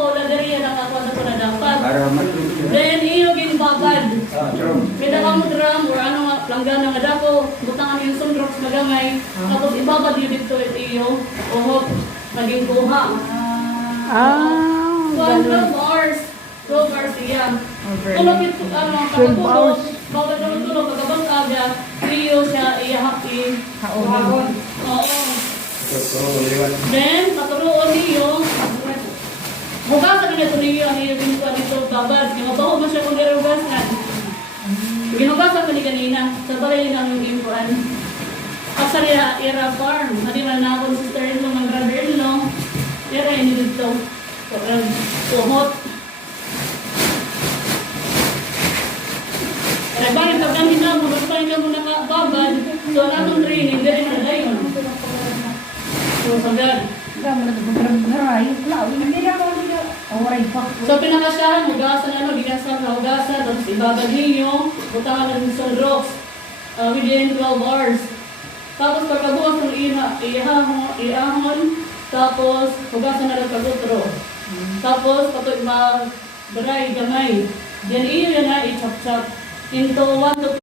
ko, lagariya nakakuha na ko na dapat. Para matulog. Then, iyo ginbabad. Drum. May drum or ano nga, langgana nga dako, butangan yung sundrox magamay, tapos ibabad yun dito iyo, uhot, naging kuha. So, ang 12 hours, 12 hours iya. Tulog ito, pagkatulog, bawal naman tulog, pagkabang kaga, iyo siya, iyahaki. Oo. Then, patuloon niyo, hugasan niya ito niyo, ang iyo ginkuha dito, babad, mabaho mo siya kung garugasan. Ginugasan ko ni kanina, sa balay ng ginkuhan. Kasarya, era farm, hindi man na akong sister-in-law, ng brother-in-law, era ini dito, tuhot. Nagbalik ka kami na, magpapain ka muna ka babad, so ang atong training, hindi rin na dayon. So, sagad. So, pinakasyahan, hugasan ano, gigasan na hugasan, tapos ibabad ninyo, butangan ng sundrox within 12 hours. Tapos, pagkabukas ng iahon, tapos hugasan na lang pagutro. Tapos, patuloy mag-dry, gamay. Then, iyo yan na, i-chop-chop into 1 to